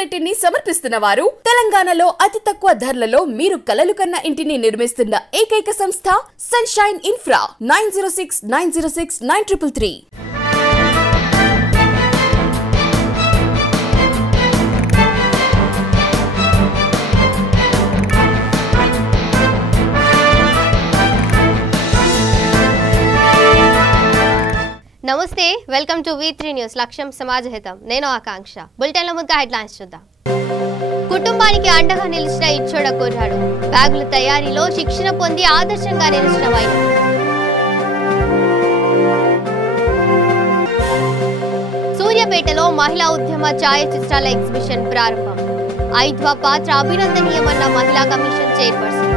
Unit ని సమర్పిస్తున్న వారు తెలంగాణలో అతి తక్కువ ధరలలో మీరు కలలు కన్న ఇంటిని నిర్మిస్తున్న ఏకైక సంస్థ సన్షైన్ ఇన్ఫ్రా 9069069333. నమస్తే, వెల్కమ్ టు V3 న్యూస్. లక్ష్యం సమాజహితం. నేను ఆకాంక్ష. బులెటిన్ల ముందుగా హెడ్లైన్స్ చూద్దాం. కుటుంబానికి అండగా నిలిచిన ఇచ్చోడ కుర్రాడు, బ్యాగుల తయారీలో శిక్షణ పొంది ఆదర్శంగా నిలిచిన వైద్యుడు. సూర్యాపేటలో మహిళా ఉద్యమ ఛాయాచిత్రాల ఎగ్జిబిషన్ ప్రారంభం. ఐద్వా పాత్ర అభినందనీయమన్న మహిళా కమిషన్ చైర్పర్సన్.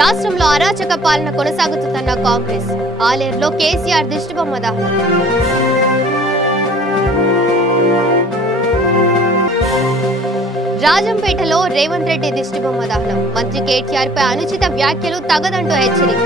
రాష్ట్రంలో అరాచక పాలన కొనసాగుతున్న కాంగ్రెస్, ఆలేరులో కేసీఆర్ దిష్టిబొమ్మ దహనం. రాజంపేటలో రేవంత్ రెడ్డి దిష్టిబొమ్మ దహనం. మంత్రి కేటీఆర్ పై అనుచిత వ్యాఖ్యలు తగదంటూ హెచ్చరిక.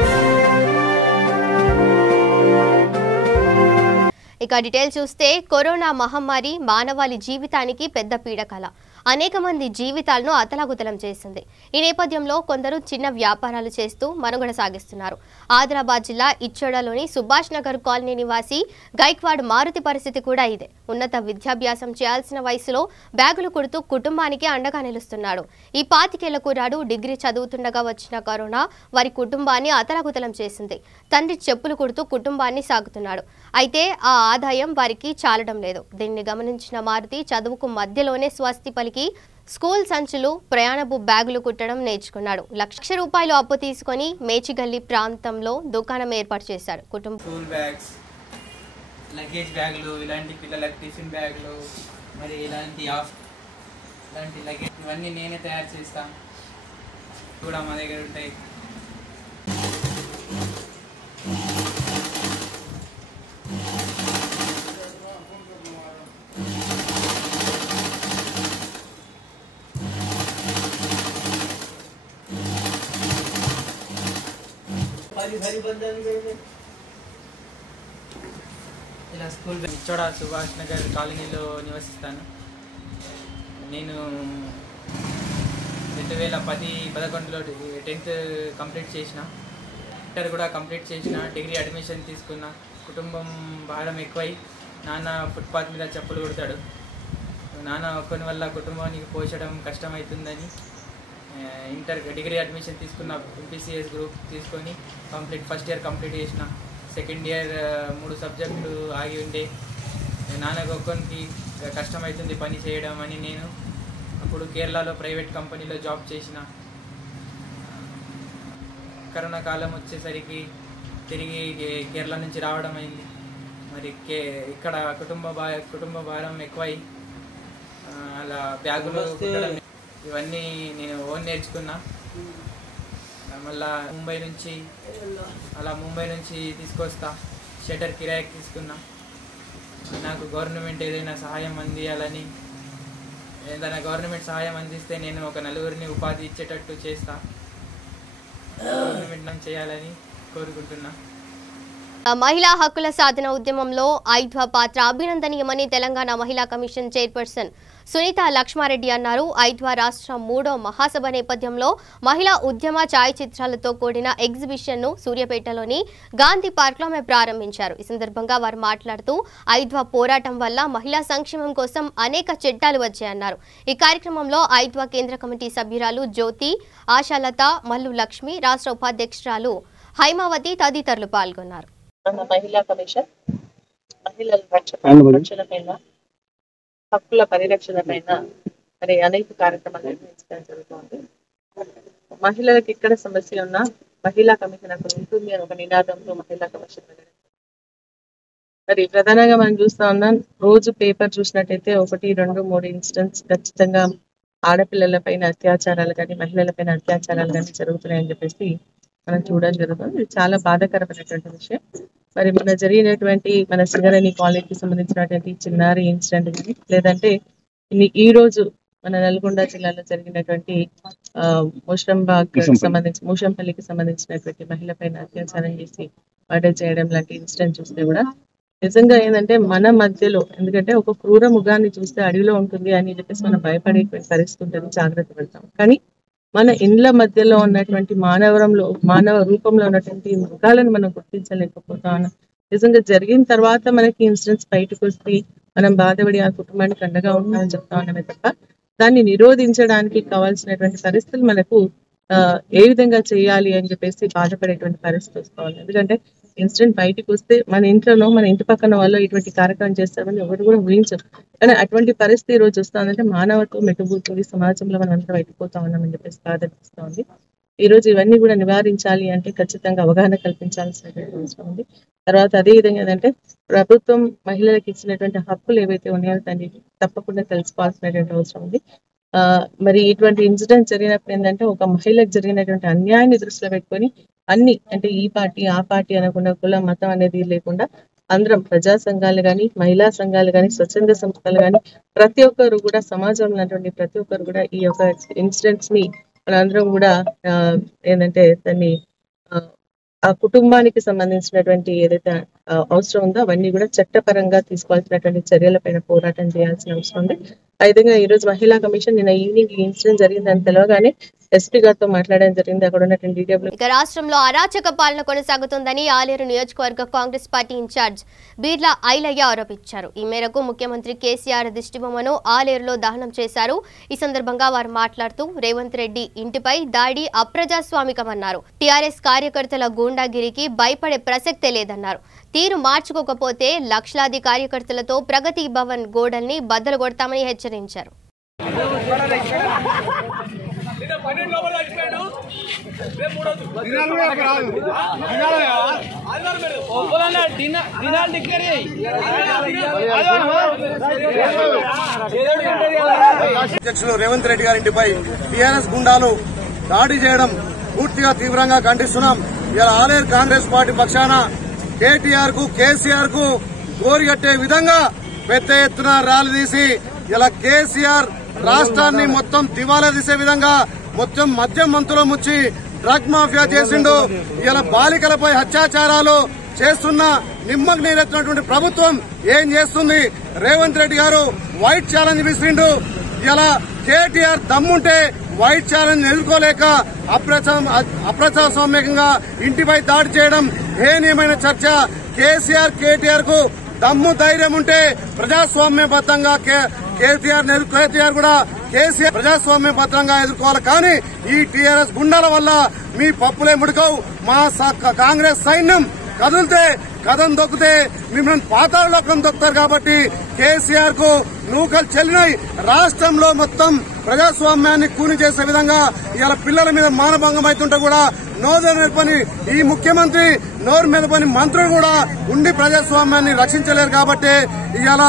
ఇక డీటెయిల్స్ చూస్తే, కరోనా మహమ్మారి మానవాళి జీవితానికి పెద్ద పీడకల, అనేక మంది జీవితాలను అతలాకుతలం చేసింది. ఈ నేపథ్యంలో కొందరు చిన్న వ్యాపారాలు చేస్తూ మనుగడ సాగిస్తున్నారు. ఆదిలాబాద్ జిల్లా ఇచ్చోడలోని సుభాష్ నగర్ కాలనీ నివాసి గైక్వాడ్ మారుతి పరిస్థితి కూడా ఇదే. ఉన్నత విద్యాభ్యాసం చేయాల్సిన వయసులో బ్యాగులు కుడుతూ కుటుంబానికి అండగా నిలుస్తున్నాడు. ఈ 25 ఏళ్ల కుర్రాడు డిగ్రీ చదువుతుండగా వచ్చిన కరోనా వారి కుటుంబాన్ని అతలాకుతలం చేసింది. తండ్రి చెప్పులు కుడుతూ కుటుంబాన్ని సాగుతున్నాడు. అయితే ఆ ఆదాయం వారికి చాలడం లేదు. దీన్ని గమనించిన మారుతి చదువుకు మధ్యలోనే స్వస్తి పలికి స్కూల్ సంచులు, ప్రయాణపు బ్యాగులు కుట్టడం నేర్చుకున్నాడు. ₹1,00,000 అప్పు తీసుకొని మేచిగల్లి ప్రాంతంలో దుకాణం ఏర్పాటు చేశాడు. స్కూల్ బ్యాగ్స్, లగేజ్ బ్యాగులు, ఇలాంటి పిల్లలకు టిఫిన్ బ్యాగులు, మరి ఇలాంటి లగేజ్ ఇవన్నీ నేనే తయారు చేస్తాను. కూడా మా దగ్గర ఉంటాయి. ఇలా స్కూల్ ఇచ్చోడ సుభాష్ నగర్ కాలనీలో నివసిస్తాను. నేను 2010-11లో 10th కంప్లీట్ చేసిన, ఇంటర్ కూడా కంప్లీట్ చేసిన, డిగ్రీ అడ్మిషన్ తీసుకున్న. కుటుంబం భారం ఎక్కువై నాన్న ఫుట్పాత్ మీద చెప్పులు కుడతాడు. నాన్న ఒక్కని వల్ల కుటుంబానికి పోషడం కష్టమవుతుందని డిగ్రీ అడ్మిషన్ తీసుకున్న. MPCS గ్రూప్ తీసుకొని ఫస్ట్ ఇయర్ కంప్లీట్ చేసిన. సెకండ్ ఇయర్ 3 సబ్జెక్టులు ఆగి ఉండే. నాన్నకు ఒక్కరికి కష్టమవుతుంది పని చేయడం అని నేను అప్పుడు కేరళలో ప్రైవేట్ కంపెనీలో జాబ్ చేసిన. కరోనా కాలం వచ్చేసరికి తిరిగి కేరళ నుంచి రావడం అయింది. మరి ఇక్కడ కుటుంబ భారం ఎక్కువై అలా బ్యాగులు ఇవన్నీ నేను ఓన్ నేర్చుకున్నా. మళ్ళా ముంబై నుంచి తీసుకొస్తా. షటర్ కిరాయికి తీసుకున్నా. నాకు గవర్నమెంట్ ఏదైనా సహాయం అందియాలని, ఏదైనా గవర్నమెంట్ సహాయం అందిస్తే నేను ఒక 4 ఉపాధి ఇచ్చేటట్టు చేస్తా. గవర్నమెంట్ నుంచి చేయాలని కోరుకుంటున్నా. మహిళా హక్కుల సాధన ఉద్యమంలో ఐద్వా పాత్ర అభినందనీయమని తెలంగాణ మహిళా కమిషన్ చైర్పర్సన్ సునీత లక్ష్మారెడ్డి అన్నారు. ఐద్వా రాష్ట్ర 3వ మహాసభ నేపథ్యంలో మహిళా ఉద్యమ ఛాయాచిత్రాలతో కూడిన ఎగ్జిబిషన్ను సూర్యాపేటలోని గాంధీ పార్క్లో ఆమె ప్రారంభించారు. ఈ సందర్భంగా వారు మాట్లాడుతూ, ఐద్వా పోరాటం వల్ల మహిళా సంక్షేమం కోసం అనేక చట్టాలు వచ్చాయన్నారు. ఈ కార్యక్రమంలో ఐద్వా కేంద్ర కమిటీ సభ్యురాలు జ్యోతి, ఆశాలత, మల్లు లక్ష్మి, రాష్ట్ర ఉపాధ్యక్షురాలు హైమావతి తదితరులు పాల్గొన్నారు. మహిళా కమిషన్ మహిళల రక్షణ పైన, హక్కుల పరిరక్షణ పైన మరి అనేక కార్యక్రమాలు నిర్వహించడం జరుగుతుంది. మహిళలకు ఎక్కడ సమస్య ఉన్నా మహిళా కమిషన్ అక్కడ ఉంటుంది అని ఒక నినాదంతో మహిళా కమిషన్ మరి ప్రధానంగా మనం చూస్తా ఉన్నాం. రోజు పేపర్ చూసినట్టయితే 1, 2, 3 ఇన్సిడెంట్స్ ఖచ్చితంగా ఆడపిల్లల పైన అత్యాచారాలు కానీ మహిళల పైన అత్యాచారాలు కానీ జరుగుతున్నాయని చెప్పేసి మనం చూడడం జరుగుతుంది. ఇది చాలా బాధాకరమైనటువంటి విషయం. మరి మన జరిగినటువంటి మన సింగరేణి కాలేజీకి సంబంధించినటువంటి చిన్నారి ఇన్సిడెంట్ కానీ, లేదంటే ఈ రోజు మన నల్గొండ జిల్లాలో జరిగినటువంటి మూషంపల్లికి సంబంధించినటువంటి మహిళ పైన అత్యాచారం చేసి మర్డర్ చేయడం లాంటి ఇన్సిడెంట్ చూస్తే కూడా నిజంగా ఏంటంటే మన మధ్యలో, ఎందుకంటే ఒక క్రూర మృగాన్ని చూస్తే అడవిలో ఉంటుంది అని చెప్పేసి మనం భయపడేటువంటి పరిస్థితి ఉంటుంది, జాగ్రత్త పడతాం. కానీ మన ఇండ్ల మధ్యలో ఉన్నటువంటి మానవ రూపంలో ఉన్నటువంటి మృగాలను మనం గుర్తించలేకపోతాం. నిజంగా జరిగిన తర్వాత మనకి ఇన్సిడెంట్స్ బయటకు వస్తే మనం బాధపడి ఆ కుటుంబానికి అండగా ఉంటామని చెప్తా ఉన్నామే తప్ప దాన్ని నిరోధించడానికి కావాల్సినటువంటి పరిస్థితులు మనకు ఏ విధంగా చేయాలి అని చెప్పేసి బాధపడేటువంటి పరిస్థితి వస్తా ఉంది. ఎందుకంటే ఇన్సిడెంట్ బయటకు వస్తే మన ఇంట్లోనో మన ఇంటి పక్కన వాళ్ళు ఇటువంటి కార్యక్రమం చేస్తామని ఎవరు కూడా ఊహించరు. కానీ అటువంటి పరిస్థితి ఈ రోజు వస్తుందంటే మానవత్వం మెట్టుబూతుంది, సమాజంలో మనం అంతా బయటపోతా ఉన్నామని చెప్పేసి బాధనిపిస్తూ ఉంది. ఈ రోజు ఇవన్నీ కూడా నివారించాలి అంటే ఖచ్చితంగా అవగాహన కల్పించాల్సినటువంటి అవసరం ఉంది. తర్వాత అదే విధంగా ఏంటంటే ప్రభుత్వం మహిళలకు ఇచ్చినటువంటి హక్కులు ఏవైతే ఉన్నాయో దాన్ని తప్పకుండా తెలుసుకోవాల్సినటువంటి అవసరం ఉంది. మరి ఇటువంటి ఇన్సిడెంట్ జరిగినప్పుడు ఏంటంటే ఒక మహిళకు జరిగినటువంటి అన్యాయాన్ని దృష్టిలో పెట్టుకొని అన్ని అంటే ఈ పార్టీ ఆ పార్టీ అనకుండా కులం మతం అనేది లేకుండా అందరం ప్రజా సంఘాలు కానీ, మహిళా సంఘాలు కానీ, స్వచ్ఛంద సంస్థలు కానీ ప్రతి ఒక్కరు కూడా సమాజంలో ఉన్నటువంటి ప్రతి ఒక్కరు కూడా ఈ యొక్క ఇన్సిడెంట్స్ ని మనందరం కూడా ఏంటంటే దాన్ని ఆ కుటుంబానికి సంబంధించినటువంటి ఏదైతే అవసరం ఉందో అవన్నీ కూడా చట్టపరంగా తీసుకోవాల్సినటువంటి చర్యలపైన పోరాటం చేయాల్సిన అవసరం ఉంది. ఆ విధంగా ఈ రోజు మహిళా కమిషన్ నిన్న ఈవినింగ్ ఈ ఇన్సిడెంట్ జరిగిందని తెలవగానే ఎస్పీ గారితో మాట్లాడడం జరిగింది. అక్కడ ఉన్నటువంటి డీటెయిల్ ఇక రాష్ట్రంలో అరాచక పాలన కొనసాగుతుందని ఆలేరు నియోజకవర్గ కాంగ్రెస్ పార్టీ ఇన్ఛార్జ్ బీర్లా ఐలయ్య ఆరోపించారు. ఈ మేరకు ముఖ్యమంత్రి కేసీఆర్ దిష్టిబొమ్మను ఆలేరులో దహనం చేశారు. ఈ సందర్భంగా వారు మాట్లాడుతూ రేవంత్ రెడ్డి ఇంటిపై దాడి అప్రజాస్వామికమన్నారు. టీఆర్ఎస్ కార్యకర్తల గూండాగిరికి భయపడే ప్రసక్తే లేదన్నారు. తీరు మార్చుకోకపోతే లక్షలాది కార్యకర్తలతో ప్రగతి భవన్ గోడల్ని బద్దలు కొడతామని హెచ్చరించారు. అధ్యక్షులు రేవంత్ రెడ్డి గారింటిపై టీఆర్ఎస్ గుండాలు దాడి చేయడం పూర్తిగా తీవ్రంగా ఖండిస్తున్నాం. ఇలా ఆలేరు కాంగ్రెస్ పార్టీ పక్షాన కేటీఆర్ కు కేసీఆర్ కు గోరిగట్టే విధంగా పెద్ద ఎత్తున ర్యాలీ తీసి ఇలా కేసీఆర్ రాష్ట్రాన్ని మొత్తం దివాలా తీసే విధంగా మొత్తం మద్యం మంతులో ముచ్చి డ్రగ్ మాఫియా చేసిండు. ఇలా బాలికలపై అత్యాచారాలు చేస్తున్న నిమ్మకు నీరెత్తినటువంటి ప్రభుత్వం ఏం చేస్తుంది? రేవంత్ రెడ్డి గారు వైట్ ఛాలెంజ్ విసిరిండు. ఇలా కేటీఆర్ దమ్ముంటే వైట్ ఛాలెంజ్ ఎదుర్కోలేక అప్రజాస్వామ్యంగా ఇంటిపై దాడి చేయడం హేనీయమైన చర్చ. కేసీఆర్ కేటీఆర్ కు దమ్ము ధైర్యం ఉంటే ప్రజాస్వామ్యబద్దంగా కేటీఆర్ కూడా కేసీఆర్ ప్రజాస్వామ్యబద్దంగా ఎదుర్కోవాలి. కానీ ఈ టీఆర్ఎస్ గుండాల వల్ల మీ పప్పులే ముడకవు. మా కాంగ్రెస్ సైన్యం కదిలితే కథం దొక్కితే మిమ్మల్ని పాతాళలోకం దొక్కుతారు. కాబట్టి కేసీఆర్ కు నూకలు చెల్లినాయి. రాష్ట్రంలో మొత్తం ప్రజాస్వామ్యాన్ని కూని చేసే విధంగా ఇవాళ పిల్లల మీద మానభంగం అవుతుంటే కూడా నోరు మెదపని ఈ ముఖ్యమంత్రి, నోరు మెదపని మంత్రులు కూడా ఉండి ప్రజాస్వామ్యాన్ని రక్షించలేరు. కాబట్టి ఇవాళ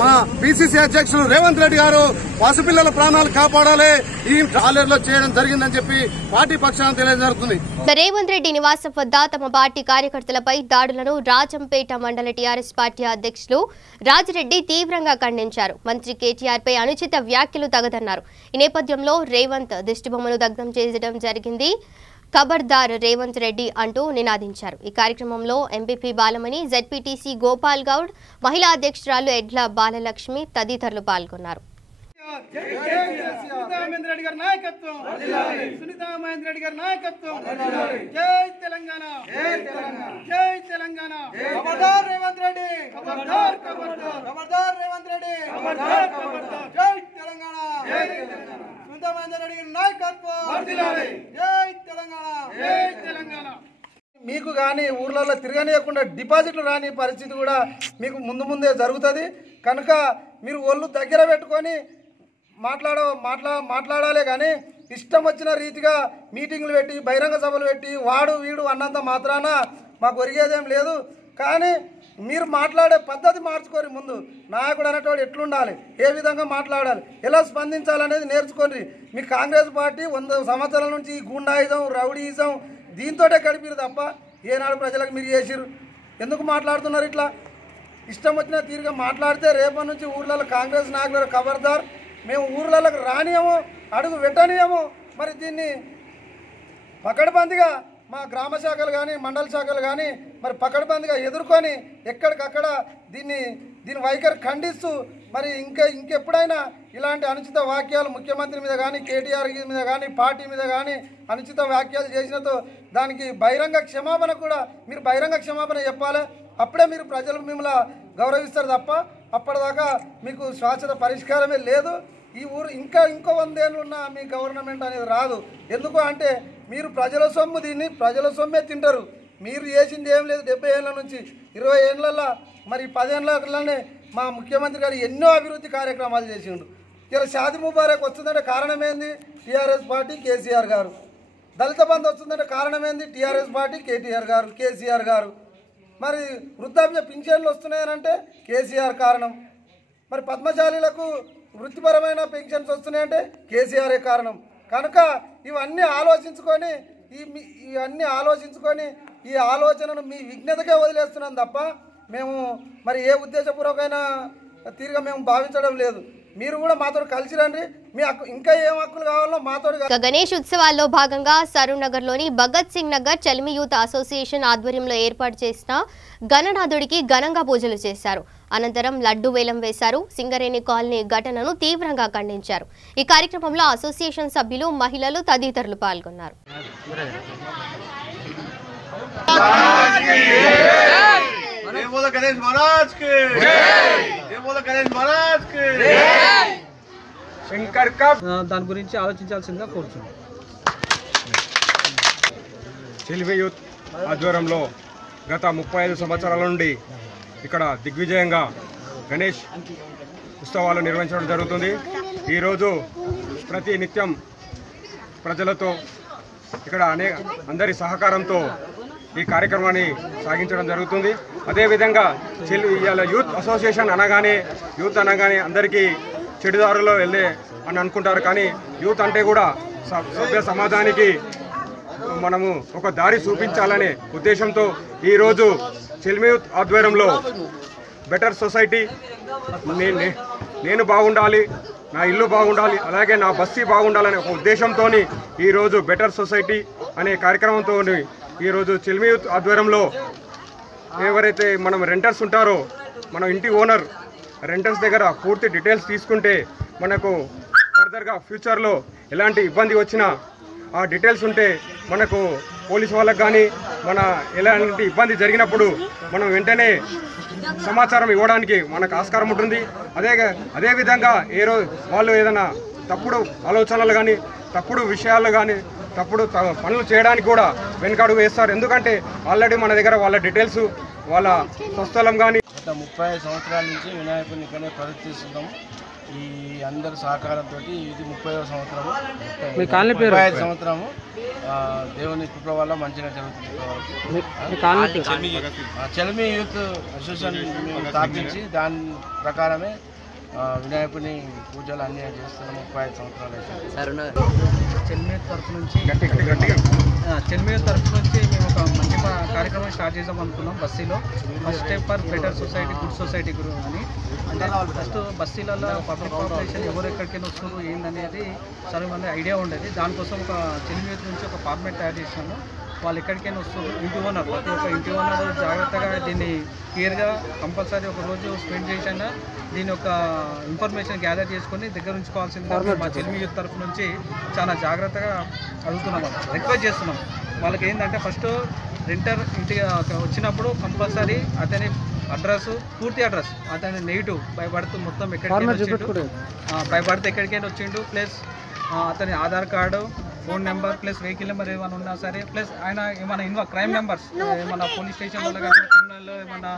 మా పిసిసి అధ్యక్షులు రేవంత్ రెడ్డి గారు పసిపిల్లల ప్రాణాలు కాపాడాలి, ఈ ఆలేరులో చేయడం జరిగిందని చెప్పి పార్టీ పక్షాన తెలియజేస్తుంది. రేవంత్ రెడ్డి నివాసం వద్ద తమ పార్టీ కార్యకర్తలపై దాడులను రాజంపేట మండల టీఆర్ఎస్ పార్టీ అధ్యక్షులు రాజిరెడ్డి తీవ్రంగా ఖండించారు. మంత్రి కేటీఆర్ పై అనుచిత వ్యాఖ్యలు తగదన్నారు. ఈ నేపథ్యంలో రేవంత్ దిష్టిబొమ్మను దగ్ధం చేయడం జరిగింది. ఖబర్దార్ రేవంత్ రెడ్డి అంటూ నినాదించారు. ఈ కార్యక్రమంలో ఎంపీపీ బాలమణి, జెడ్పీటీసీ గోపాల్ గౌడ్, మహిళా అధ్యక్షురాలు ఎడ్ల బాలలక్ష్మి తదితరులు పాల్గొన్నారు. సునీతా మహేందర్ రెడ్డి గారి నాయకత్వం, సునీతా మహేందర్ రెడ్డి గారి నాయకత్వం. జై తెలంగాణ, జై తెలంగాణ. ఖబర్దార్ రేవంత్ రెడ్డి, ఖబర్దార్ ఖబర్దార్, ఖబర్దార్ రేవంత్ రెడ్డి, ఖబర్దార్ ఖబర్దార్. జై తెలంగాణ, జై తెలంగాణ. సునీతా మహేందర్ రెడ్డి గారి నాయకత్వం, జై తెలంగాణ, జై తెలంగాణ. మీకు కానీ ఊర్లలో తిరగనియకుండా డిపాజిట్లు రాని పరిస్థితి కూడా మీకు ముందే జరుగుతుంది. కనుక మీరు ఒళ్ళు దగ్గర పెట్టుకొని మాట్లాడాలే కానీ ఇష్టం వచ్చిన రీతిగా మీటింగ్లు పెట్టి బహిరంగ సభలు పెట్టి వాడు వీడు అన్నంత మాత్రాన మాకు ఒరిగేదేం లేదు. కానీ మీరు మాట్లాడే పద్ధతి మార్చుకోరి. ముందు నాయకుడు అనేటోడు ఎట్లుండాలి, ఏ విధంగా మాట్లాడాలి, ఎలా స్పందించాలనేది నేర్చుకోండి. మీ కాంగ్రెస్ పార్టీ 100 సంవత్సరాల నుంచి ఈ గుండాయిజం, రౌడీయిజం దీంతోటే గడిపిరు తప్ప ఏనాడు ప్రజలకు మీరు చేసిరు? ఎందుకు మాట్లాడుతున్నారు ఇట్లా? ఇష్టం వచ్చిన తీరుగా మాట్లాడితే రేపటి నుంచి ఊర్లలో కాంగ్రెస్ నాయకులు ఖబర్దార్, మేము ఊర్లలోకి రానియము, అడుగు పెట్టనియము. మరి దీన్ని పకడ్బందీగా మా గ్రామ శాఖలు కానీ మండల శాఖలు కానీ మరి పకడ్బందీగా ఎదుర్కొని ఎక్కడికక్కడ దీని వైఖరి ఖండిస్తూ మరి ఇంకెప్పుడైనా ఇలాంటి అనుచిత వాక్యాలు ముఖ్యమంత్రి మీద కానీ కేటీఆర్ మీద కానీ పార్టీ మీద కానీ అనుచిత వ్యాఖ్యలు చేసినతో దానికి బహిరంగ క్షమాపణ కూడా మీరు బహిరంగ క్షమాపణ చెప్పాలి. అప్పుడే మీరు ప్రజలు మిమ్మల్ని గౌరవిస్తారు తప్ప అప్పటిదాకా మీకు శాశ్వత పరిష్కారమే లేదు. ఈ ఊరు ఇంకో 100 ఏళ్ళు ఉన్న మీ గవర్నమెంట్ అనేది రాదు. ఎందుకు అంటే మీరు ప్రజల సొమ్ము దీన్ని ప్రజల సొమ్మే తింటారు. మీరు చేసింది ఏం లేదు. 70 ఏళ్ళ నుంచి 20 ఏళ్ళల్లో మరి 10 ఏళ్ళనే మా ముఖ్యమంత్రి గారు ఎన్నో అభివృద్ధి కార్యక్రమాలు చేసిండు. ఇలా షాదీ ముబారక్ వస్తుందంటే కారణం ఏంది? టీఆర్ఎస్ పార్టీ కేసీఆర్ గారు. దళిత బంధు వస్తుందంటే కారణం ఏంది? టీఆర్ఎస్ పార్టీ కేసీఆర్ గారు. మరి వృద్ధాప్య పింఛన్లు వస్తున్నాయనంటే కేసీఆర్ కారణం. మరి పద్మశాలీలకు వృత్తిపరమైన పెన్షన్స్ వస్తున్నాయంటే కేసీఆరే కారణం. కనుక ఇవన్నీ ఆలోచించుకొని ఈ ఆలోచనను మీ విఘ్నతకే వదిలేస్తున్నాం తప్ప మేము మరి ఏ ఉద్దేశపూర్వకమైన తీరుగా మేము భావించడం లేదు. మీరు కూడా మాతో కలిసి రండి. మీ ఇంకా ఏం హక్కులు కావాలో మాతో. గణేష్ ఉత్సవాల్లో భాగంగా సరూర్ నగర్లోని భగత్ సింగ్ నగర్ చల్మి యూత్ అసోసియేషన్ ఆధ్వర్యంలో ఏర్పాటు చేసిన గణనాథుడికి ఘనంగా పూజలు చేశారు. అనంతరం లడ్డు వేలం వేశారు. సింగరేణి కాలనీ ఘటనను తీవ్రంగా ఖండించారు. ఈ కార్యక్రమంలో అసోసియేషన్ సభ్యులు, మహిళలు తదితరులు పాల్గొన్నారు. దాని గురించి ఆలోచించాల్సిందిగా కోరుతున్నాం. చెల్వి యూత్ ఆధ్వర్యంలో గత 35 సంవత్సరాల నుండి ఇక్కడ దిగ్విజయంగా గణేష్ ఉత్సవాలు నిర్వహించడం జరుగుతుంది. ఈరోజు ప్రతి నిత్యం ప్రజలతో ఇక్కడ అందరి సహకారంతో ఈ కార్యక్రమాన్ని సాగించడం జరుగుతుంది. అదేవిధంగా యూత్ అసోసియేషన్ అనగానే అందరికీ చెడుదారులో వెళ్ళే అని అనుకుంటారు. కానీ యూత్ అంటే కూడా సభ్య సమాజానికి మనము ఒక దారి చూపించాలనే ఉద్దేశంతో ఈరోజు చెల్మి యూత్ ఆధ్వర్యంలో బెటర్ సొసైటీ, నేను బాగుండాలి, నా ఇల్లు బాగుండాలి, అలాగే నా బస్తీ బాగుండాలనే ఒక ఉద్దేశంతో ఈరోజు బెటర్ సొసైటీ అనే కార్యక్రమంతో ఈరోజు చెల్మి యూత్ ఆధ్వర్యంలో ఎవరైతే మనం రెంటర్స్ ఉంటారో మన ఇంటి ఓనర్ రెంటర్స్ దగ్గర పూర్తి డీటెయిల్స్ తీసుకుంటే మనకు ఫర్దర్గా ఫ్యూచర్లో ఎలాంటి ఇబ్బంది వచ్చినా ఆ డీటెయిల్స్ ఉంటే మనకు పోలీసు వాళ్ళకు కానీ మన ఎలాంటి ఇబ్బంది జరిగినప్పుడు మనం వెంటనే సమాచారం ఇవ్వడానికి మనకు ఆస్కారం ఉంటుంది. అదేవిధంగా వాళ్ళు ఏదైనా తప్పుడు ఆలోచనలు కానీ తప్పుడు విషయాలు కానీ తప్పుడు పనులు చేయడానికి కూడా వెనకడుగు వేస్తారు. ఎందుకంటే ఆల్రెడీ మన దగ్గర వాళ్ళ డీటెయిల్స్ వాళ్ళ స్వస్థలం కానీ. గత 35 సంవత్సరాల నుంచి వినాయకుడిని ఇక్కడనే ప్రదర్శిస్తున్నాము. ఈ అందరి సహకారంతో ఇది 30వ సంవత్సరము. 35 సంవత్సరము దేవుని కృప వల్ల మంచిగా జరుగుతుంది. చల్మి యూత్ అసోసియేషన్ స్థాపించి దాని ప్రకారమే వినాయకుని పూజలు అన్నీ చేస్తున్నాము. 35 సంవత్సరాలు అయితే చెల్మి తరఫు నుంచి మేము ఒక మంచి కార్యక్రమం స్టార్ట్ చేద్దాం అనుకున్నాం. బస్తీలో first step for better society, good society గురు అని. అంటే ఫస్ట్ బస్తీలలో పబ్లిక్ పాపులేషన్ ఎవరు ఎక్కడికైనా వస్తున్నారు ఏందనేది చాలా మంది ఐడియా ఉండేది. దానికోసం ఒక చెల్మి నుంచి ఒక ఫార్మేట్ తయారు చేసినాము. వాళ్ళు ఎక్కడికైనా వస్తున్నారు, ఇంటి ఓనర్ ప్రతి ఒక్క ఇంటి ఓనర్ జాగ్రత్తగా దీన్ని క్లియర్గా కంపల్సరీ ఒక రోజు స్పెండ్ చేసినా దీని యొక్క ఇన్ఫర్మేషన్ గ్యాదర్ చేసుకొని దగ్గర ఉంచుకోవాల్సింది మా చెల్మి యూత్ తరఫు నుంచి చాలా జాగ్రత్తగా అడుగుతున్నాం, రిక్వెస్ట్ చేస్తున్నాం. వాళ్ళకి ఏంటంటే ఫస్ట్ రెంటర్ ఇంటికి వచ్చినప్పుడు కంపల్సరీ అతని అడ్రస్, పూర్తి అడ్రస్, అతని నెగిటివ్ బై బర్త్ మొత్తం ఎక్కడికైనా వచ్చిండు, బై బర్త్ ఎక్కడికైనా వచ్చిండు, ప్లస్ అతని Aadhaar card, phone number, plus vehicle number ఏమైనా ఉన్నా సరే, ప్లస్ ఆయన ఏమైనా క్రైమ్ నెంబర్స్ ఏమైనా పోలీస్ స్టేషన్లో కానీ క్రిమినల్లో ఏమైనా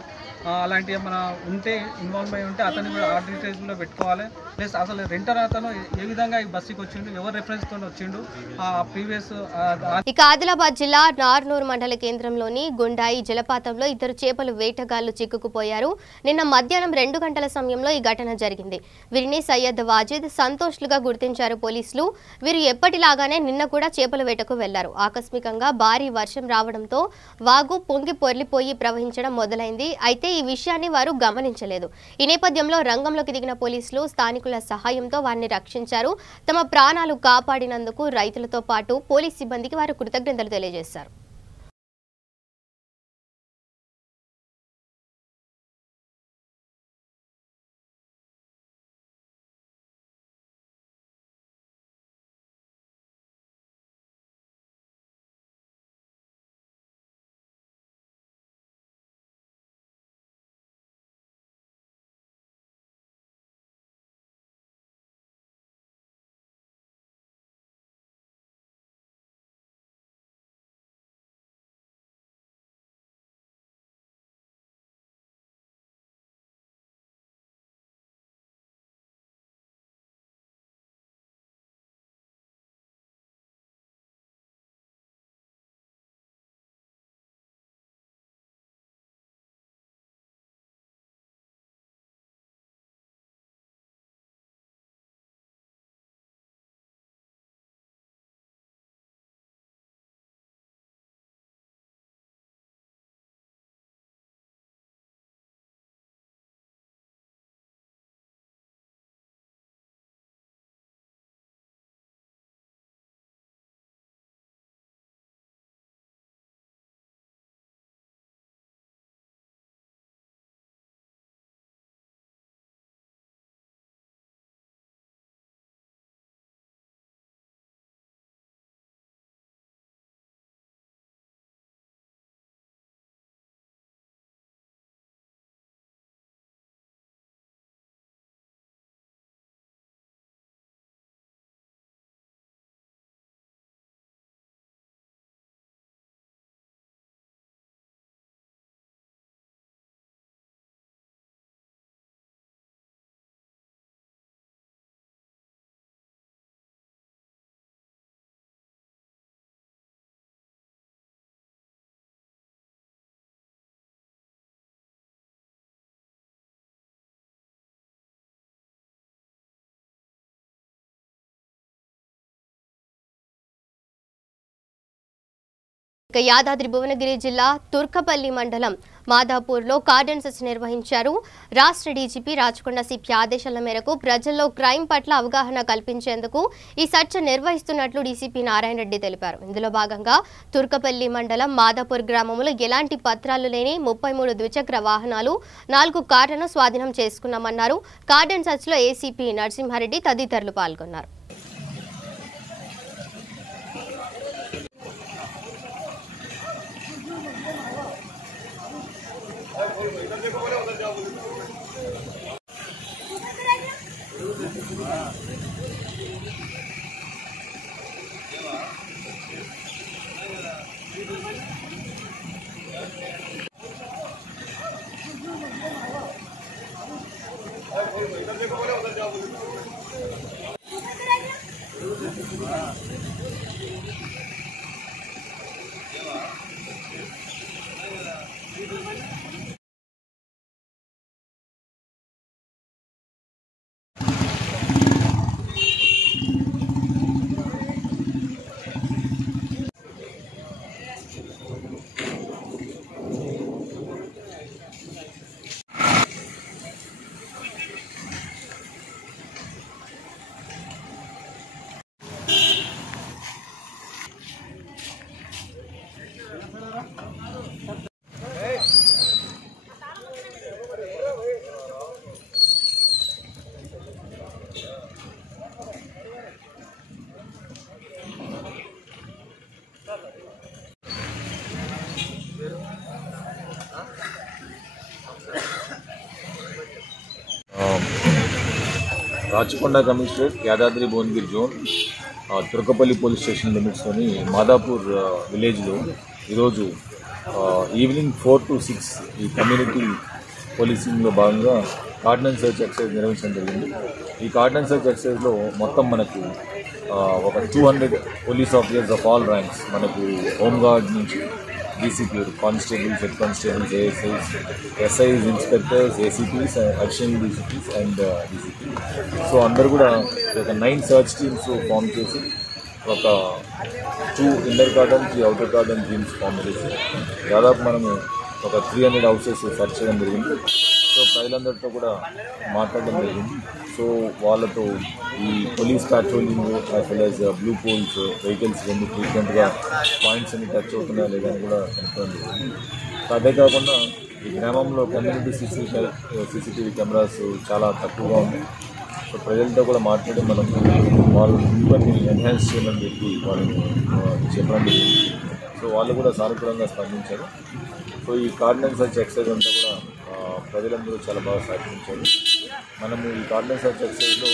అలాంటి ఏమైనా ఉంటే ఇన్వాల్వ్ అయి ఉంటే అతన్ని కూడా ఆ డీటెయిల్స్లో పెట్టుకోవాలి. ప్లస్ అసలు రెంటర్ అతను ఏ విధంగా ఈ బస్సుకి వచ్చిండు, ఎవరు రెఫరెన్స్తో వచ్చిండు, ఆ ప్రీవియస్. ఇక ఆదిలాబాద్ జిల్లా నార్నూర్ మండల కేంద్రంలోని గుండాయి జలపాతంలో 2 చేపలు వేటగాళ్లు చిక్కుకుపోయారు. నిన్న మధ్యాహ్నం 2 గంటల సమయంలో ఈ ఘటన జరిగింది. వీరిని సయ్యద్ వాజిద్, సంతోష్లుగా గుర్తించారు పోలీసులు. వీరు ఎప్పటిలాగానే నిన్న కూడా చేపల వేటకు వెళ్లారు. ఆకస్మికంగా భారీ వర్షం రావడంతో వాగు పొంగి పొర్లిపోయి ప్రవహించడం మొదలైంది. అయితే ఈ విషయాన్ని వారు గమనించలేదు. ఈ నేపథ్యంలో రంగంలోకి దిగిన పోలీసులు స్థానికుల సహాయంతో వారిని రక్షించారు. తమ ప్రాణాలు కాపాడినందుకు రైతులతో పాటు పోలీస్ సిబ్బందికి వారు కృతజ్ఞతలు తెలియజేశారు. యాదాద్రి భువనగిరి జిల్లా తుర్కపల్లి మండలం మాదాపూర్లో కార్డన్ సెర్చ్ నిర్వహించారు. రాష్ట్ర డీజీపీ రాచకొండ సిపి ఆదేశాల మేరకు ప్రజల్లో క్రైమ్ పట్ల అవగాహన కల్పించేందుకు ఈ సెర్చ్ నిర్వహిస్తున్నట్లు డీసీపీ నారాయణ రెడ్డి తెలిపారు. ఇందులో భాగంగా తుర్కపల్లి మండలం మాదాపూర్ గ్రామంలో ఎలాంటి పత్రాలు లేని 33 ద్విచక్ర వాహనాలు 4 కార్లను స్వాధీనం చేసుకున్నామన్నారు. కార్డన్ సెర్చ్ లో ఏసీపీ నరసింహారెడ్డి తదితరులు పాల్గొన్నారు. Rachakonda commissionerate Yadadri Bhuvanagiri zone Turkapalli police station లిమిట్స్లోని మాదాపూర్ విలేజ్లో ఈరోజు ఈవినింగ్ 4 to 6 ఈ కమ్యూనిటీ పోలీసింగ్లో భాగంగా కార్డన్ సెర్చ్ ఎక్సర్సైజ్ నిర్వహించడం జరిగింది. ఈ కార్డన్ సెర్చ్ ఎక్సర్సైజ్లో మొత్తం మనకు ఒక 200 police officers of all ranks, మనకు హోంగార్డ్ నుంచి DCP, constables, head constables, ASIs, SIs, inspectors, ACPs, additional DCPs and DCP. So అందరూ కూడా ఒక 9 సర్చ్ టీమ్స్ ఫామ్ చేసి ఒక 2 inner cordon, 3 outer cordon teams form చేసి దాదాపు మనము ఒక 300 హౌసెస్ సర్చ్ చేయడం జరిగింది. సో ప్రజలందరితో కూడా మాట్లాడడం జరిగింది. సో వాళ్ళతో ఈ police patrolling as well as blue poles vehicles రెండు ఫ్రీక్వెంట్గా పాయింట్స్ అన్ని టచ్ అవుతున్నాయా లేదని కూడా కనుక్కోవడం జరిగింది. అదే కాకుండా ఈ గ్రామంలో కమ్యూనిటీ సీసీటీవీ కెమెరాస్ చాలా తక్కువగా ఉన్నాయి. సో ప్రజలతో కూడా మాట్లాడి మనం వాళ్ళు ఇంకొన్ని ఎన్హాన్స్ చేయమని చెప్పి వాళ్ళని చెప్పడం జరిగింది. సో వాళ్ళు కూడా సానుకూలంగా స్పందించారు. సో ఈ కార్డన్ సెర్చ్ ఎక్సర్సైజ్ అంతా కూడా ప్రజలందరూ చాలా బాగా సహకరించారు. మనము ఈ కార్డన్ సెర్చ్ ఎక్సర్సైజ్లో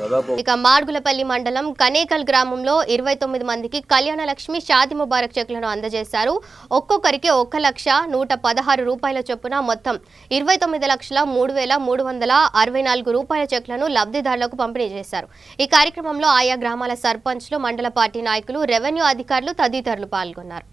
దాదాపు ఇక మార్గులపల్లి మండలం కనేకల్ గ్రామంలో 29 మందికి కళ్యాణ లక్ష్మి షాది ముబారక్ చెక్లను అందజేశారు. ఒక్కొక్కరికి 1,116 రూపాయల చొప్పున మొత్తం 29,03,364 రూపాయల చెక్లను లబ్ధిదారులకు పంపిణీ చేశారు. ఈ కార్యక్రమంలో ఆయా గ్రామాల సర్పంచ్లు, మండల పార్టీ నాయకులు, రెవెన్యూ అధికారులు తదితరులు పాల్గొన్నారు.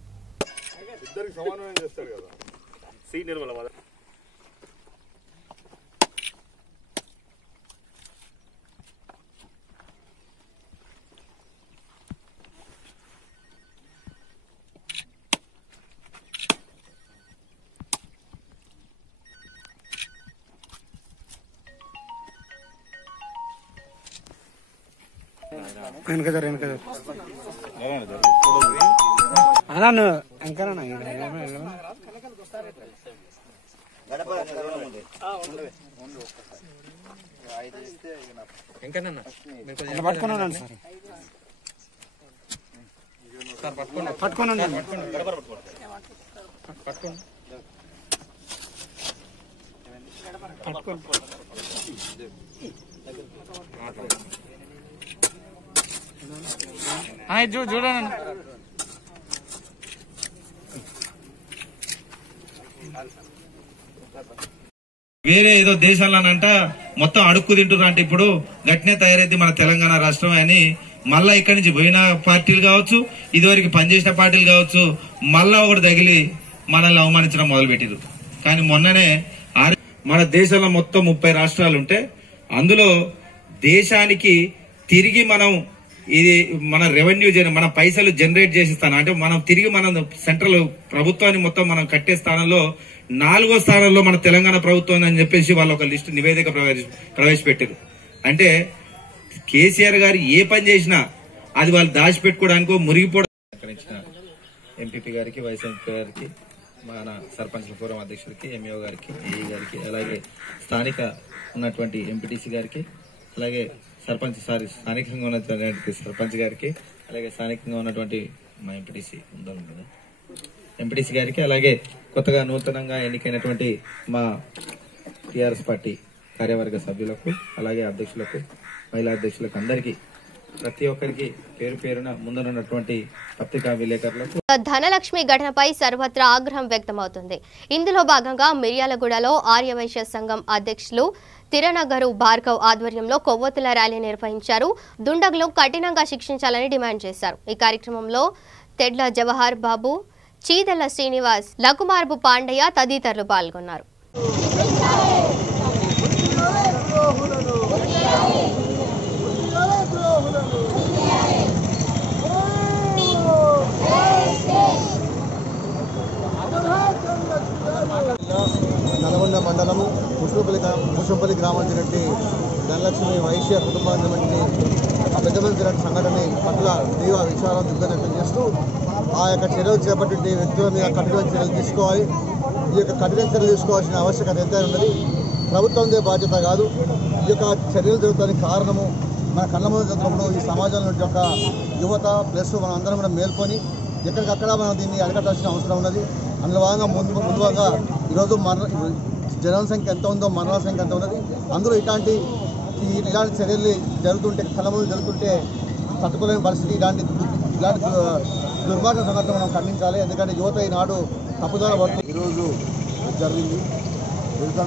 చూడండి వేరే ఏదో దేశాలనంట మొత్తం అడుక్కు తింటున్నారు అంటే ఇప్పుడు గట్నే తయారైంది మన తెలంగాణ రాష్ట్రం అని మళ్ళా ఇక్కడి నుంచి పోయిన పార్టీలు కావచ్చు, ఇదివరకు పనిచేసిన పార్టీలు కావచ్చు, మళ్ళా ఒకటి తగిలి మనల్ని అవమానించడం మొదలుపెట్టిరు. కానీ మొన్ననే మన దేశంలో మొత్తం 30 రాష్ట్రాలు ఉంటే అందులో దేశానికి తిరిగి మనం ఇది మన రెవెన్యూ మన పైసలు జనరేట్ చేసే స్థానం అంటే మనం తిరిగి మనం సెంట్రల్ ప్రభుత్వాన్ని మొత్తం మనం కట్టే స్థానంలో 4వ స్థానంలో మన తెలంగాణ ప్రభుత్వం అని చెప్పేసి వాళ్ళు ఒక లిస్టు నివేదిక ప్రవేశపెట్టారు. అంటే కేసీఆర్ గారు ఏ పని చేసినా అది వాళ్ళు దాచిపెట్టుకోవడానికో మురిగిపోవడం. ఎంపీపీ గారికి, వైస్ ఎంపీ గారికి, మన సర్పంచ్ ఫోరం అధ్యక్షుడికి, ఎంఈఓ గారికి, ఏఈ గారికి, అలాగే స్థానిక ఉన్నటువంటి ఎంపీటీసీ గారికి, అలాగే స్థానికంగా ఉన్నటువంటి సర్పంచ్ గారికి, అలాగే స్థానికంగా ఉన్నటువంటి మా ఎంపీటీసీ గారికి, అలాగే కొత్తగా నూతనంగా ఎన్నికైనటువంటి మా టీఆర్ఎస్ పార్టీ కార్యవర్గ సభ్యులకు, అలాగే అధ్యక్షులకు, మహిళా అధ్యక్షులకు అందరికీ ప్రతి ఒక్కరికి పేరు పేరున ముందున్నటువంటి పత్రికా విలేకరులకు. ధనలక్ష్మి ఘటనపై సర్వత్రా ఆగ్రహం వ్యక్తమవుతుంది. ఇందులో భాగంగా మిర్యాలగూడలో ఆర్యవైశ్య సంఘం అధ్యక్షులు తిరణగరు భార్గవ్ ఆధ్వర్యంలో కొవ్వొత్తుల ర్యాలీ నిర్వహించారు. దుండగులు కఠినంగా శిక్షించాలని డిమాండ్ చేశారు. ఈ కార్యక్రమంలో తెడ్ల జవహర్ బాబు, చీదల్ల శ్రీనివాస్, లకుమార్బు పాండయ్య తదితరులు పాల్గొన్నారు. నల్గొండ మండలము ముషంపల్లి గ్రామానికి చెందినటువంటి ధనలక్ష్మి వైశ్య కుటుంబానికి ఆ పెద్ద మంది సంఘటన పట్ల తీవ్ర విచారం దిగ్గజం చేస్తూ ఆ యొక్క చర్యలు చేపట్టే వ్యక్తుల మీద కఠినమైన చర్యలు తీసుకోవాలి. ఈ యొక్క కఠిన చర్యలు తీసుకోవాల్సిన ఆవశ్యకత ఎంతైనా ఉన్నది. ప్రభుత్వందే బాధ్యత కాదు. ఈ యొక్క చర్యలు జరుగుతానికి కారణము మన కళ్ళ ముందు జరుగుతున్నప్పుడు ఈ సమాజంలో యొక్క యువత ప్లస్ మనం అందరం కూడా మేల్కొని ఎక్కడికక్కడ మనం దీన్ని అరికట్టాల్సిన అవసరం ఉన్నది. అందులో భాగంగా ముందుగా ఈరోజు జనాల సంఖ్య ఎంత ఉందో మరణాల సంఖ్య ఎంత ఉన్నది. అందులో ఇలాంటి చర్యలు జరుగుతుంటే కళ్ళ ముందు జరుగుతుంటే తట్టుకోలేని పరిస్థితి. ఇలాంటి దుర్మార్గ సంఘటన మనం ఖండించాలి. ఎందుకంటే యువత ఈనాడు తప్పుదార పడుతుంది. ఈరోజు జరిగింది నిరసన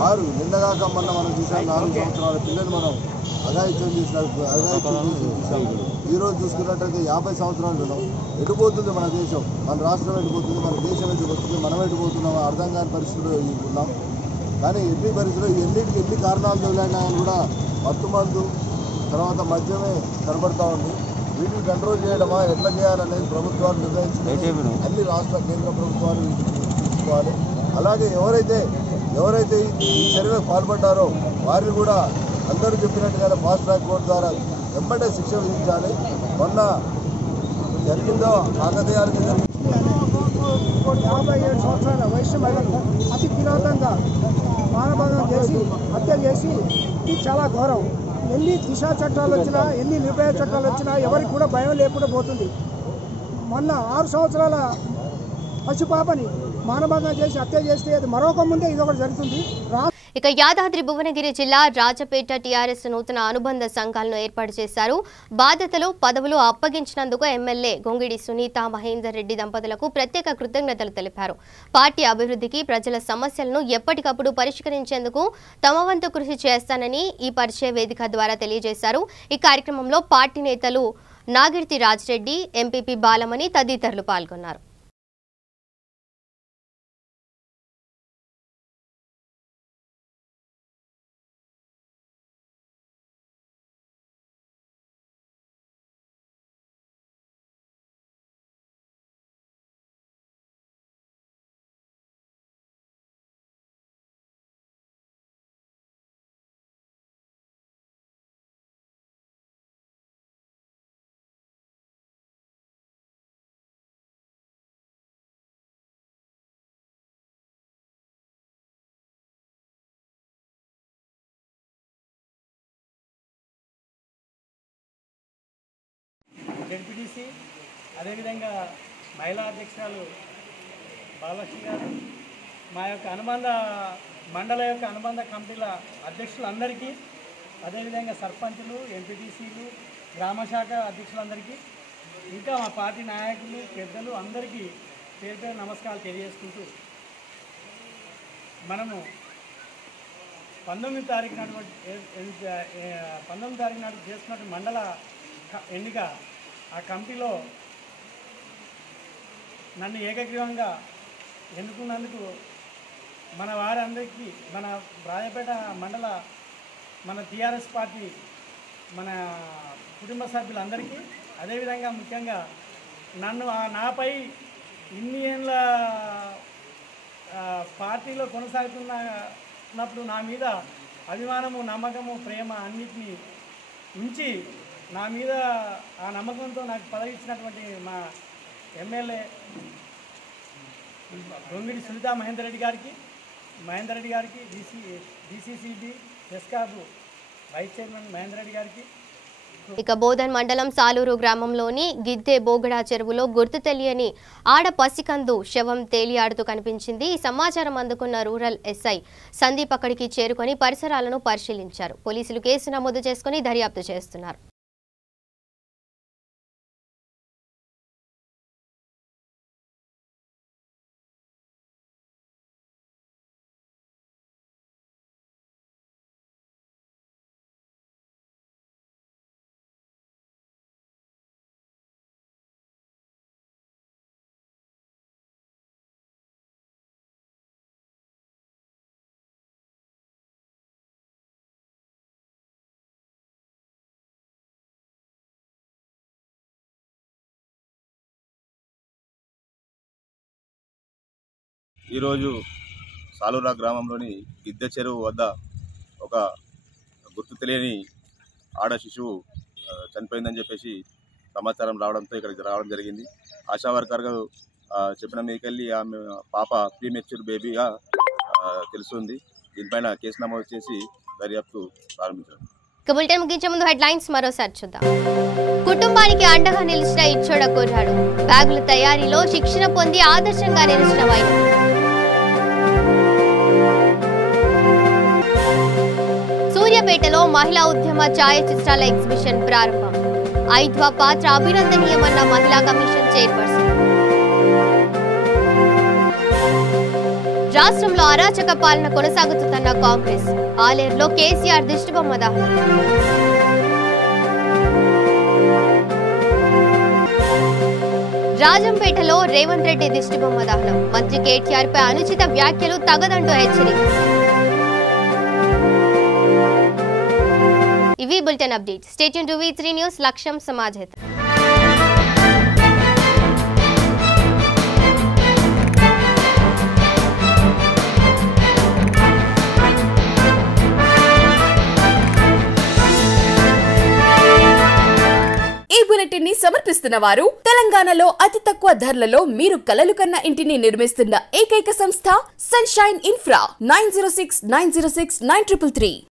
వారు నిన్నగాక మొన్న మనం చూసాం 4 సంవత్సరాల పిల్లలు మనం అఘాయిత్యం చూసాం. ఈరోజు చూసుకున్నట్టయితే 50 సంవత్సరాలు ఉన్నాం. ఎటుపోతుంది మన దేశం, మన రాష్ట్రం ఎటుపోతుంది, మన దేశం ఎటుపోతుంది, మనం ఎటుపోతున్నామో అర్థం కాని పరిస్థితుల్లో ఉన్నాం. కానీ ఎన్ని పరిస్థితుల్లో ఎన్ని కారణాలు తొలగినాయని కూడా మత్తుమందు తర్వాత మద్యమే కనబడతా ఉంది. వీటిని కంట్రోల్ చేయడమా ఎట్లా చేయాలనేది ప్రభుత్వాలు నిర్ణయించుకుని అన్ని రాష్ట్ర కేంద్ర ప్రభుత్వాలు తీసుకోవాలి. అలాగే ఎవరైతే ఈ చర్యలకు పాల్పడ్డారో వారిని కూడా అందరూ చెప్పినట్టుగా ఫాస్ట్ ట్రాక్ కోర్టు ద్వారా వెంబడే శిక్ష విధించాలి. మొన్న జరిగిందో ఆగదేయాలకి జరిగింది. 57 సంవత్సరాల వయసు మహిళలు అతి కిరాతంగా మానభంగం చేసి హత్య చేసి ఇది చాలా ఘోరం. ఎన్ని దిశ చట్టాలు వచ్చినా, ఎన్ని నిర్భయ చట్టాలు వచ్చినా ఎవరికి కూడా భయం లేకుండా పోతుంది. మొన్న 6 సంవత్సరాల పసిపాపని మానభంగం చేసి హత్య చేస్తే అది మరొక ముందే ఇదొకటి జరుగుతుంది. ఇక యాదాద్రి భువనగిరి జిల్లా రాజపేట టీఆర్ఎస్ నూతన అనుబంధ సంఘాలను ఏర్పాటు చేశారు. బాధ్యతలు పదవులు అప్పగించినందుకు ఎమ్మెల్యే గొంగిడి సునీత మహేందర్ రెడ్డి దంపతులకు ప్రత్యేక కృతజ్ఞతలు తెలిపారు. పార్టీ అభివృద్ధికి, ప్రజల సమస్యలను ఎప్పటికప్పుడు పరిష్కరించేందుకు తమ వంతు కృషి చేస్తానని ఈ పరిచయ వేదిక ద్వారా తెలియజేశారు. ఈ కార్యక్రమంలో పార్టీ నేతలు నాగిర్తి రాజిరెడ్డి, ఎంపీపీ బాలమణి తదితరులు పాల్గొన్నారు. జెడ్పీటీసీ అదేవిధంగా మహిళా అధ్యక్షురాలు బాలలక్ష్మి గారు, మా యొక్క మండల యొక్క అనుబంధ కమిటీల అధ్యక్షులందరికీ, అదేవిధంగా సర్పంచులు, ఎంపీటీసీలు, గ్రామశాఖ అధ్యక్షులందరికీ, ఇంకా మా పార్టీ నాయకులు, పెద్దలు అందరికీ పేరు పేరు నమస్కారాలు తెలియజేసుకుంటూ, మనము 19వ తారీఖు నాడు చేసుకున్నటువంటి మండల ఎన్నిక ఆ కమిటీలో నన్ను ఏకగ్రీవంగా ఎన్నుకున్నందుకు మన వారందరికీ, మన రాజపేట మండల మన టీఆర్ఎస్ పార్టీ మన కుటుంబ సభ్యులందరికీ, అదేవిధంగా ముఖ్యంగా నన్ను నాపై ఇన్ని ఏళ్ళ పార్టీలో కొనసాగుతున్నప్పుడు నా మీద అభిమానము, నమ్మకము, ప్రేమ అన్నిటినీ ఉంచి నా మీద ఆ నమ్మకంతో నాకు పదవి ఇచ్చినటువంటి మా ఎమ్మెల్యే గొంగిడి సునీతా మహేందర్ రెడ్డి గారికి డిసిసిబి ఎస్కాబ్ వైస్ చైర్మన్ మహేందర్ రెడ్డి గారికి. ఇక బోధన్ మండలం సాలూరు గ్రామంలోని గిద్దె బోగడా చెరువులో గుర్తు తెలియని ఆడ పసికందు శవం తేలియాడుతూ కనిపించింది. ఈ సమాచారం అందుకున్న రూరల్ ఎస్ఐ సందీప్ అక్కడికి చేరుకొని పరిసరాలను పరిశీలించారు. పోలీసులు కేసు నమోదు చేసుకుని దర్యాప్తు చేస్తున్నారు. ఈరోజు సాలూరా గ్రామంలోని గిద్దె చెరువు వద్ద ఒక గుర్తు తెలియని ఆడ శిశువు చనిపోయిందని చెప్పేసి సమాచారం రావడంతో ఇక్కడికి రావడం జరిగింది. ఆశా వర్కర్ గారు చెప్పిన మీకెళ్ళి ఆమె పాప ప్రీమెచ్యూర్ బేబీగా తెలుస్తుంది. దీనిపైన కేసు నమోదు చేసి దర్యాప్తు ప్రారంభించారు. బులెటిన్ ముగించే ముందు హెడ్లైన్స్ మరోసారి చూద్దాం. కుటుంబానికి అండగా నిలిచిన ఇచ్చోడ కుర్రాడు, బ్యాగుల తయారీలో శిక్షణ పొంది ఆదర్శంగా నిలిచిన వైద్యుడు. సూర్యాపేటలో మహిళా ఉద్యమ ఛాయాచిత్రాల ఎగ్జిబిషన్ ప్రారంభం. 5వ పాత్ర అభినందనీయమన్న మహిళా కమిషన్ చైర్పర్సన్. రాష్ట్రంలో అరాచక పాలన కొనసాగుతున్న కాంగ్రెస్, ఆలేరులో కేసీఆర్ దిష్టిబొమ్మ దహనం. రాజంపేటలో రేవంత్ రెడ్డి దిష్టిబొమ్మ దహనం. మంత్రి కేటీఆర్ పై అనుచిత వ్యాఖ్యలు తగదంటూ హెచ్చరిక. ఇవి bulletin updates. Stay tune to V3 news. లక్ష్యం సమాజహిత. ఈ బులెటిన్ ని సమర్పిస్తున్న వారు తెలంగాణలో అతి తక్కువ ధరలలో మీరు కలలు కన్న ఇంటిని నిర్మిస్తున్న ఏకైక సంస్థ సన్షైన్ ఇన్ఫ్రా. 9069069333.